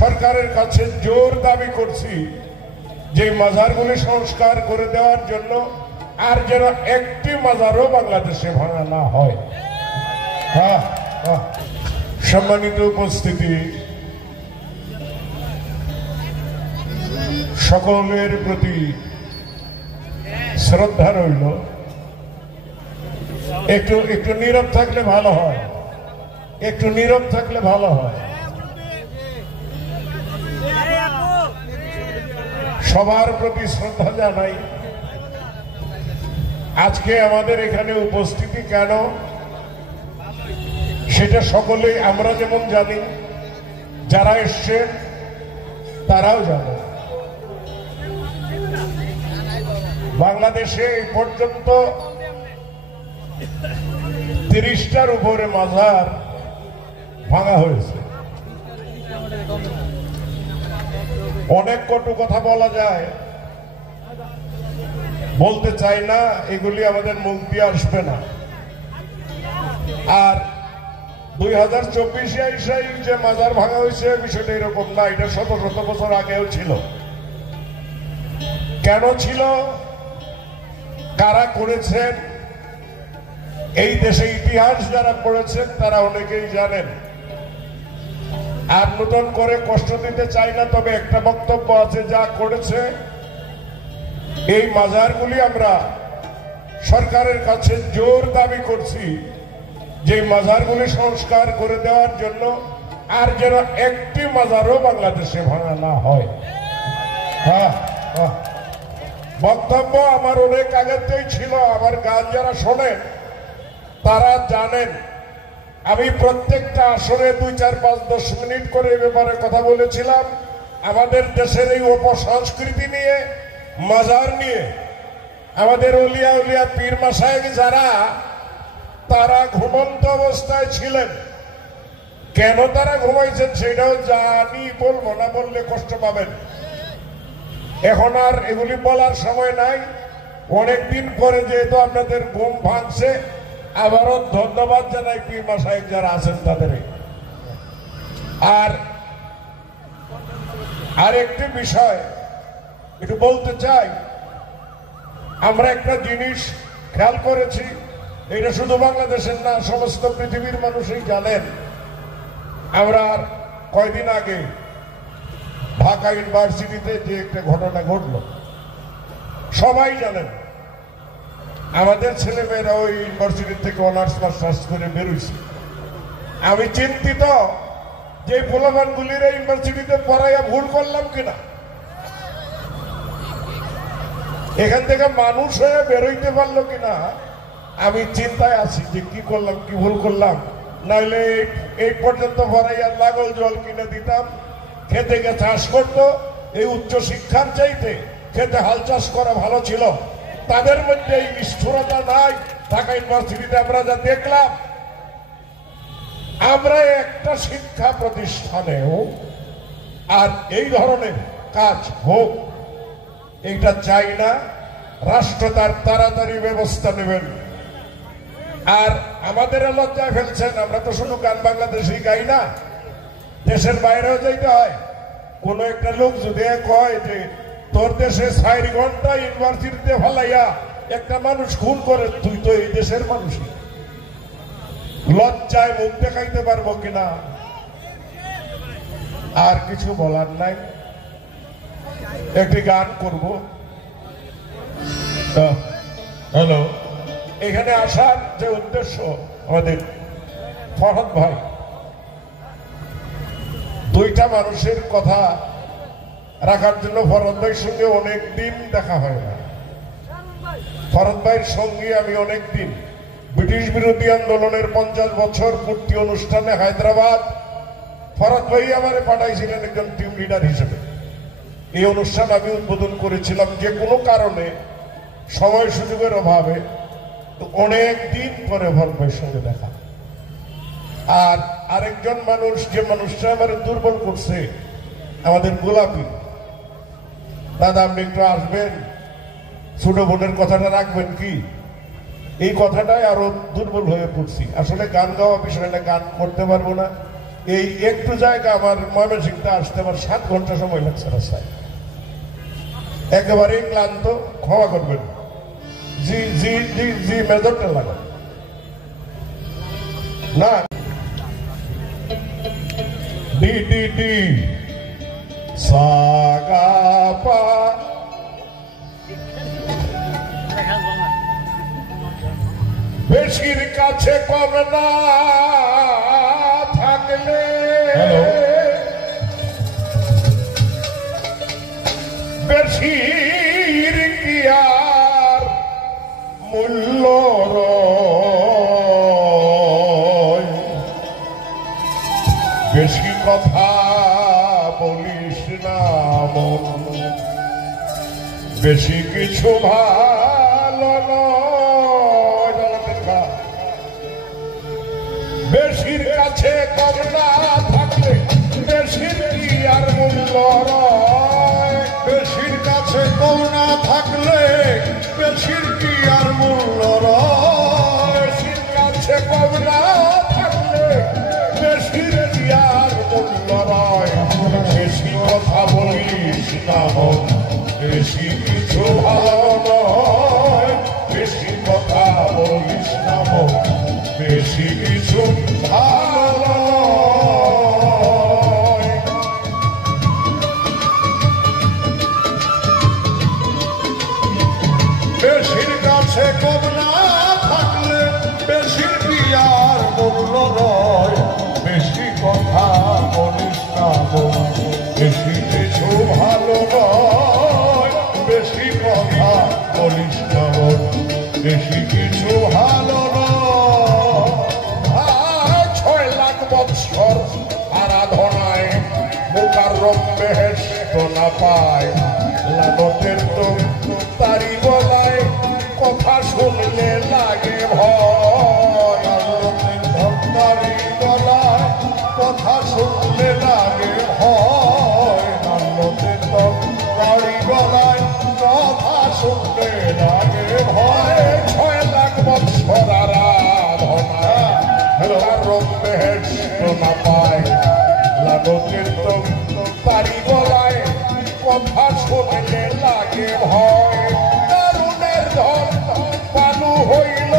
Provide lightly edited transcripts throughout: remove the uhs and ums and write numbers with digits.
সরকারের কাছে জোর দাবি করছি যে মাজারগুলি সংস্কার করে দেওয়ার জন্য, আর যেন একটি মাজারও বাংলাদেশে ভাঙা না হয়। সম্মানিত উপস্থিতি, সকলের প্রতি শ্রদ্ধা রইল। একটু নীরব থাকলে ভালো হয়, একটু নীরব থাকলে ভালো হয়। সবার প্রতি শ্রদ্ধা জানাই। আজকে আমাদের এখানে উপস্থিতি কেন সেটা সকলেই আমরা যেমন জানি, যারা এসছেন তারাও জানে। বাংলাদেশে এই পর্যন্ত 30টার উপরে মাজার ভাঙা হয়েছে। অনেক কটু কথা বলা যায়, বলতে চাই না, এগুলি আমাদের মুখ দিয়ে আসবে না। আর 2024-এ এসেই যে মাজার ভাঙা হয়েছে বিষয়টা এরকম না, এটা শত শত বছর আগেও ছিল। কেন ছিল, কারা করেছেন, এই দেশে ইতিহাস যারা পড়েছেন তারা অনেকেই জানেন। আর নতুন করে কষ্ট দিতে চাই না, তবে একটা বক্তব্য আছে, যা করেছে এই মাজারগুলি আমরা সরকারের কাছে জোর দাবি করছি যে মাজারগুলি সংস্কার করে দেওয়ার জন্য, আর যেন একটি মাজারও বাংলাদেশে ভাঙা না হয়। বক্তব্য আমার অনেক আগেতেই ছিল। আমার গান যারা শোনেন তারা জানেন আমি প্রত্যেকটা আসরে 2, 4, 5, 10 মিনিট করে এ ব্যাপারে কথা বলেছিলাম। আমাদের দেশের এই অপসংস্কৃতি নিয়ে, মাজার নিয়ে, আমাদের ওলিয়া উলিয়া পীর মাশায়েখ যারা, তারা ঘুমন্ত অবস্থায় ছিলেন। কেন তারা ঘুমাইছেন সেটাও জানি, বলবো না, বললে কষ্ট পাবেন। এখন আর এগুলি বলার সময় নাই। অনেকদিন পরে যেহেতু আপনাদের ঘুম ভাঙছে, আবারও ধন্যবাদ জানাই পীর মাশায়েখ যারা আছেন তাদের। আর একটি বিষয় একটু বলতে চাই, আমরা একটা জিনিস খেয়াল করেছি, এটা শুধু বাংলাদেশের না, সমস্ত পৃথিবীর মানুষই জানেন। আমরা কয়দিন আগে ঢাকা ইউনিভার্সিটিতে যে একটা ঘটনা ঘটলো, সবাই জানেন। আমাদের ছেলেমেয়েরা ওই ইউনিভার্সিটি থেকে অনার্স মাস্টার্স করে বেরোইছে। আমি চিন্তিত যে পোলাপানগুলির ইউনিভার্সিটিতে পড়াইয়া ভুল করলাম কিনা, এখান থেকে মানুষ হয়ে বেরোইতে পারলো কিনা আমি চিন্তায় আছি যে কি করলাম, কি ভুল করলাম। নাইলে এই পর্যন্ত পড়াইয়া লাগল জল কিনে দিতাম, খেতে গিয়ে চাষ করতো। এই উচ্চ শিক্ষার চাইতে খেতে হাল চাষ করা ভালো ছিল। তাদের মধ্যে এই নিষ্ঠুরতা নাই। ঢাকা ইউনিভার্সিটিতে আমরা যা দেখলাম, আমরা একটা শিক্ষা প্রতিষ্ঠানেও আর এই ধরনের কাজ হোক, এইটা চাই না। রাষ্ট্র তার তাড়াতাড়ি ব্যবস্থা নেবেন। আর আমাদের লজ্জায় ফেলছেন। আমরা তো শুধু গান বাংলাদেশই গাই না, দেশের বাইরেও যাইতে হয়। কোন একটা লোক যদি কয় যে তোর দেশে 4 ঘন্টা ইউনিভার্সিটিতে ফালাইয়া একটা মানুষ খুন করে, তুই তো এই দেশের মানুষই। লজ্জায় মুখ দেখাইতে পারবো কিনা আর কিছু বলার নাই। একটি গান করব। হ্যালো, এখানে আসার যে উদ্দেশ্য, আমাদের ফরহাদ ভাই, 2টা মানুষের কথা রাখার জন্য ফরহাদ ভাইয়ের সঙ্গে অনেক দিন দেখা হয় না। ফরহাদ ভাইয়ের সঙ্গে আমি অনেক দিন ব্রিটিশ বিরোধী আন্দোলনের 50 বছর পূর্তি অনুষ্ঠানে হায়দ্রাবাদ, ফরহাদ ভাই আমারে পাঠাইছিলেন একজন টিম লিডার হিসেবে। এই অনুষ্ঠান আমি উদ্বোধন করেছিলাম। যে কোনো কারণে সময় সুযোগের অভাবে অনেক দিন পরে ফরহাদ ভাইয়ের সঙ্গে দেখা। আর আরেকজন মানুষ, যে মানুষটা আমার দুর্বল করছে, আমাদের গোলাপি দাদা, আপনি একটু আসবেন, ছোট বোনের কথাটা রাখবেন কি? এই কথাটাই আরো দুর্বল হয়ে পড়ছি। আসলে গান গাওয়া বিষয় না, গান করতে পারবো না, এই একটু জায়গা আমার ময়মনসিংহটা আসতে আমার 7 ঘন্টা সময় লাগছে রাস্তায়, একেবারেই ক্লান্ত, ক্ষমা করবেন। জি জি জি জি মেজরটা লাগা না, ডি ডি ডি সাগা পা, বেশির কাছে কম না থাকলে বেশির কি আর মূল্য রয়, বেশি কথা বলিস না মন, বেশি কিছু ভালো নয়, বেশির কাছে কম না থাকলে বেশির কি আর মূল্য রয়, বেশির কাছে কম না থাকলে বেশির কি আর মূল্য রয়, বেশির কাছে কম না থাকলে বেশির কি আর মূল্য রয়, বেশি কথা বলিস না মন, বেশি কিছু ভালো নয়, বেশি কথা বলিস না মন, বেশি কিছু ভালো নয়। বেশির কাছে কম না থাকলে বেশির কি আর মূল্য নয়, বেশি কথা বলিস না মন, বেশি কিছু ভালো নয়, বেশি কথা বলিস না মন, বেশি কিছু ভালো নয়। 6 লাখ বৎসর আরাধনায় মুকাররম বেহেশত না পায়, লানতের তো তারি গলায় কথা শুনলে লাগে ভয়, তারি গলায় কথা শুনলে লাগে ভয়, লানতের তো তারি গলায় কথা শুনলে লাগে ভয়। 6 লাখ বৎসর আরাধনা মুকাররম বেহেশত না পায়, লানতের তো তারি গলায় কথা শুনলে লাগে ভয়। তরুণের ধন পালু হইল,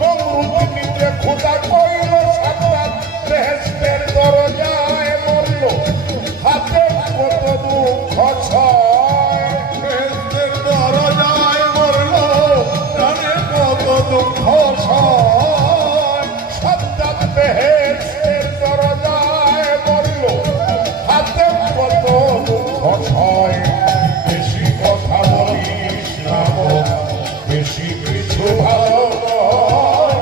নমরুদ নিজে খোদা কইল, সাতরাত বেহেশতের দরজায় মরল, হাতে কত দুঃখ ছয়, বেহেশতের দরজায় মরল, প্রাণে কত দুঃখ ছয়, সাতরাত বেহেশতের দরজায় মরল, হাতে কত দুঃখ ছয়। বেশি কথা বলিস না মন, বেশি কিছু ভালো নয়,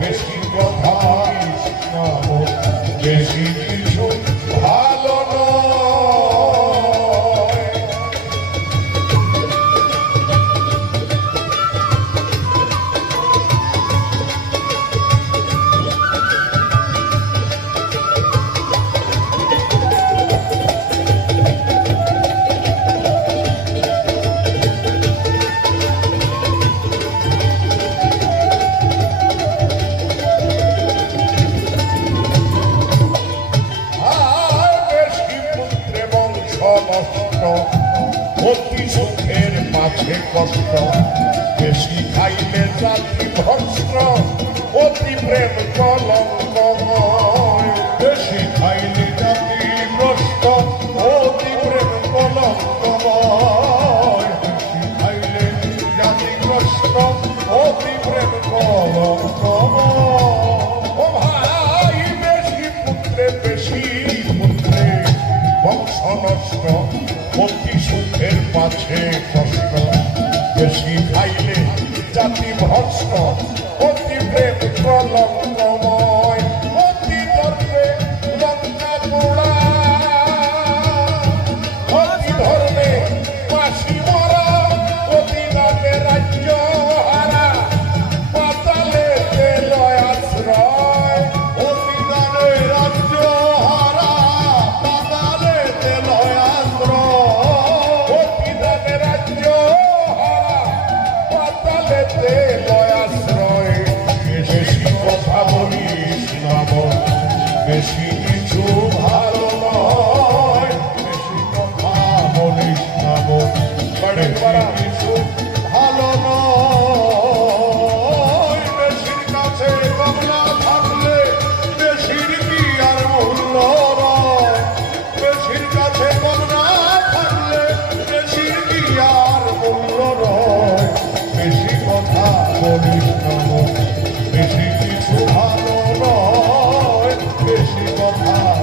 বেশি কথা বলিস না মন, বেশি কিছু ভালো নয়। অতি সুখের মাঝে কষ্ট, বেশি খাইলে জাতি ভস্ম, অতি প্রেম কলঙ্কময়, বেশি খাইলে জাতি ভ্রষ্ট, অতি প্রেম কলঙ্কময়, বেশি খাইলে জাতি ভ্রষ্ট, অতি প্রেম কলঙ্কময়। ও ভাই বেশি পুত্রে বংশ নষ্ট, অতি সুখের পাছে কষ্ট, বেশি খাইলে জাতি ভস্ম, অতি প্রেম কলঙ্কময়, অতি ধর্মে লঙ্কা পোড়া, অতি ধর্মে ফাঁসি মরা, অতি নামে রাজ্য হারা, পাতালে লয় আশ্রয়, অতি নামে রাজ্য হারা, পাতালে লয় আশ্রয়, অতি নামে রাজ্য হারা, পাতালে লয় আশ্রয়।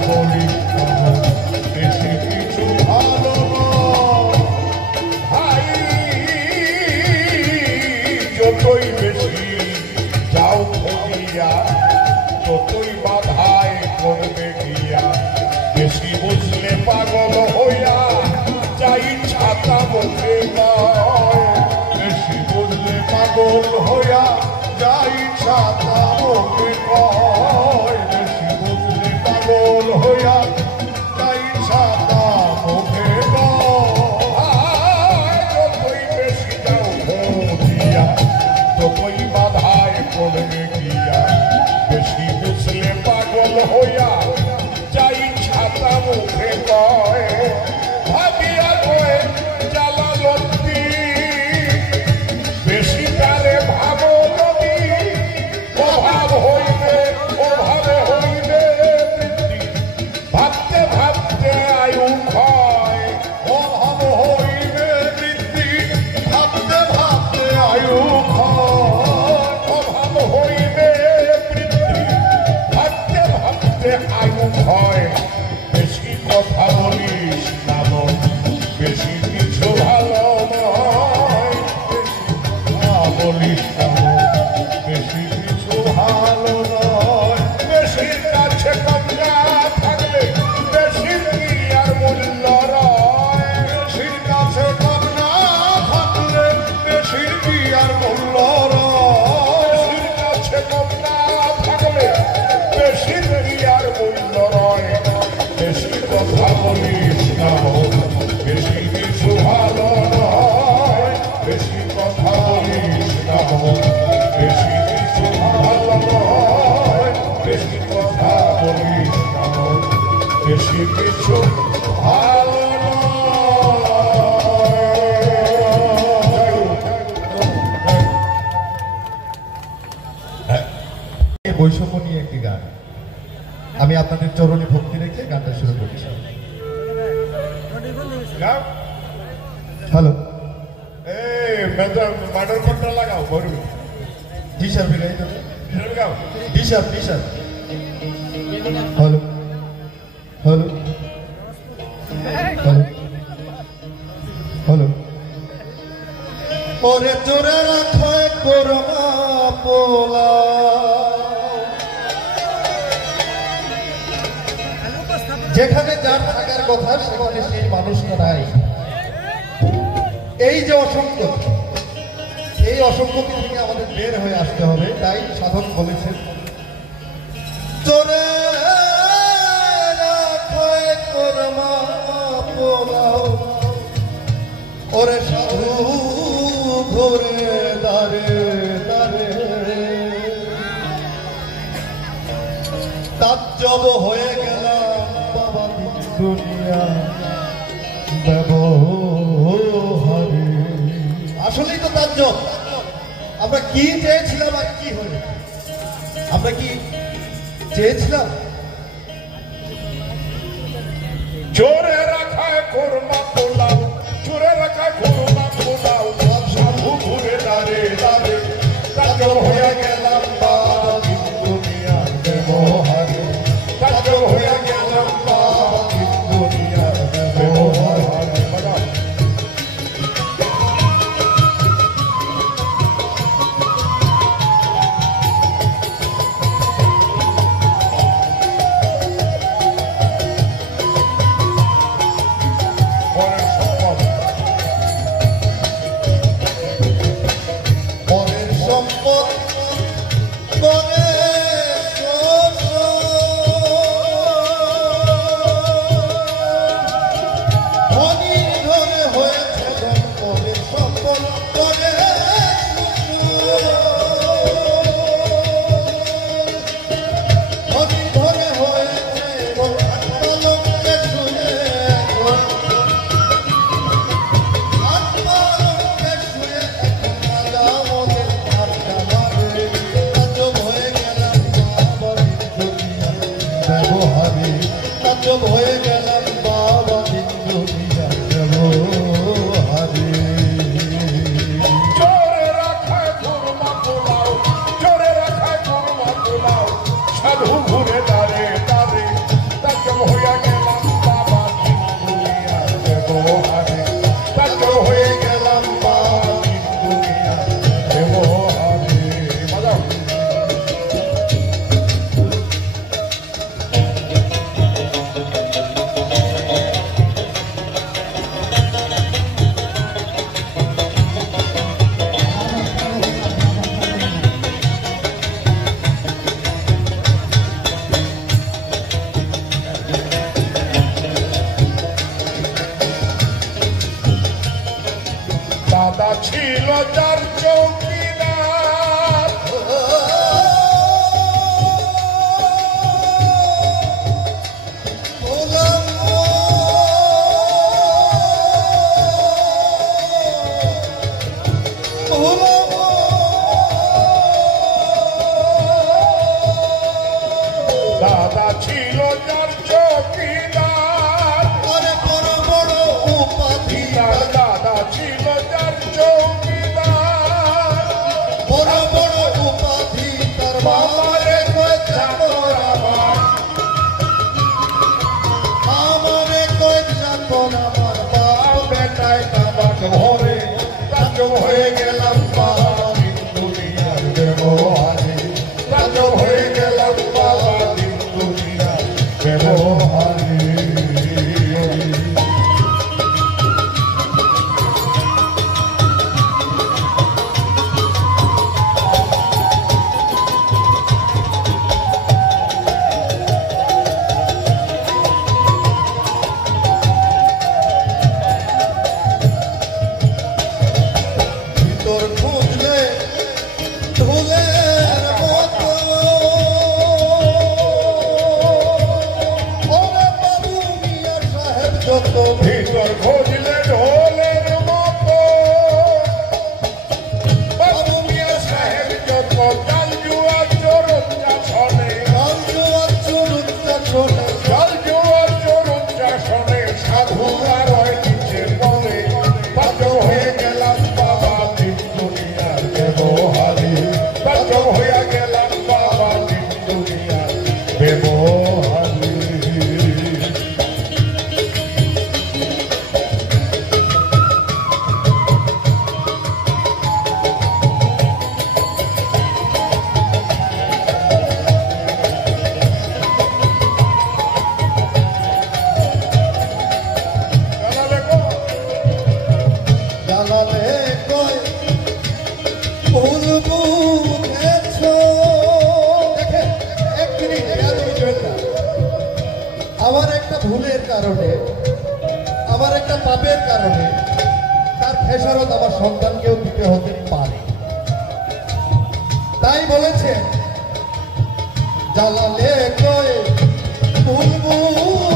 বলিস বেশি কিছু ভালো নয় ভাই যতই বেশি যাও খোঁজিয়া ততই বাধায় করবে গিয়া বেশি বুঝলে পাগল হইয়া যাই ছাতা মুখে বেশি বুঝলে পাগল হইয়া যাই ছাতা মুখে বেশি বুঝলে পাগল হইয়া যাই ছাতা মুখে যতই বেশি যাও খোঁজিয়া ততই বাধায় পড়বে গিয়া বেশি বুঝলে পাগল হইয়া যাই ছাতা মুখে কয় ভাবিয়া কয়ে জ্বালালতি বেশি তারে ভাবো নদী অভাব হইবে অভাবে হইবে বৃদ্ধি ভাবতে ভাবতে আয়ু ক্ষয় অভাব হইবে বৃদ্ধি ভাবতে ভাবতে আয়ু ক্ষয় অভাব হইবে বৃদ্ধি ভাবতে ভাবতে আয়ু ক্ষয় বেশি কথা বলিস না বেশি কিছু ভালো নয় বলিস না বেশি কিছু ভালো নয় বেশির কাছে কমলা থাকলে বেশির কি আর মূল্য রয় বেশির কাছে কমলা থাকলে বেশির কি আর মূল্য রয় বেশির কাছে কমলা থাকলে বেশির কি আর মূল্য রয় বেশি কথা বলিস না বেশি কিছু ভালো নয় বেশি কথা বলিস না বেশি কিছু ভালো নয় বেশি কথা বলিস না বেশি কিছু ভালো বৈষম্য নিয়ে একটি গান আমি আপনাদের চরণে ভক্তি রেখে গানটা শুরু করছি। হ্যালো মার্ডার কোনটা লাগাও বলবি জি স্যার বিগাই লাগাও জি sir hello hello hello hello ওরে চোরে রাখো করমা পোলা যেখানে যার থাকার কথা সেখানে সেই মানুষটা নাই এই যে অসঙ্গতি এই অসঙ্গতি থেকে আমাদের বের হয়ে আসতে হবে তাই সাধক বলেছেন চোরে ওরে সাধু ঘুরে দারে দারে তাজ্জব হয়ে গেলাম বাবা দুনিয়া ব্যবহারে আসলেই তো তাজ্জব আমরা কি চেয়েছিলাম আর কি হলো আমরা কি চেয়েছিলাম চোরে রাখায় কোরমা পোলাও চোরে রাখায় কোরমা পোলাও সাধু ঘুরে দাঁড়ে দাঁড়ে তাজ্জব হয়ে গেলাম বাবা দুনিয়া ব্যবহারে তাজ্জব হয়ে গেলাম বাবা দুনিয়া ব্যবহারে দাদা ছিল যার চৌকিদার দাদা ছিল যার চৌকিদার বড় বড় উপাধি তার দাদা ছিল যার চৌকিদার বড় বড় উপাধি তার বাবারে কয় চাকর আমার আমারে কয় চাকর আমার বাপ বেটায় তামাক ভরে তাজব হয়ে গেলাম বাবা দিন দুনিয়ার ব্যবহারে তাজব হয়ে গেলাম বাবা দিন দুনিয়ার ব্যবহারে ভিতর খুঁজলে ঢোলের মতো ওরে বাবু মিয়া সাহেব যত ভিতর খুঁজলে ঢোলের মতো বাবু মিয়া সাহেব যত জাল জুয়া চোরঞ্জা শোনে জাল জুয়া চোরঞ্জা শোনে সাধুরা রয় নিচে বলে পাচক হয়ে গেলাম বাবা দিন দুনিয়ার ব্যবহারে পাচক হয়ে গেলাম বাবা দিন দুনিয়ার ব্যবহারে জানালে কয় ভুল বুঝেছ দেখেন এক মিনিট আর বুঝবেন না আমার একটা ভুলের কারণে আমার একটা পাপের কারণে তার খেসারত আমার সন্তানকেও দিতে হতে পারে তাই বলেছে জানালে কয় ভুল বুঝেছ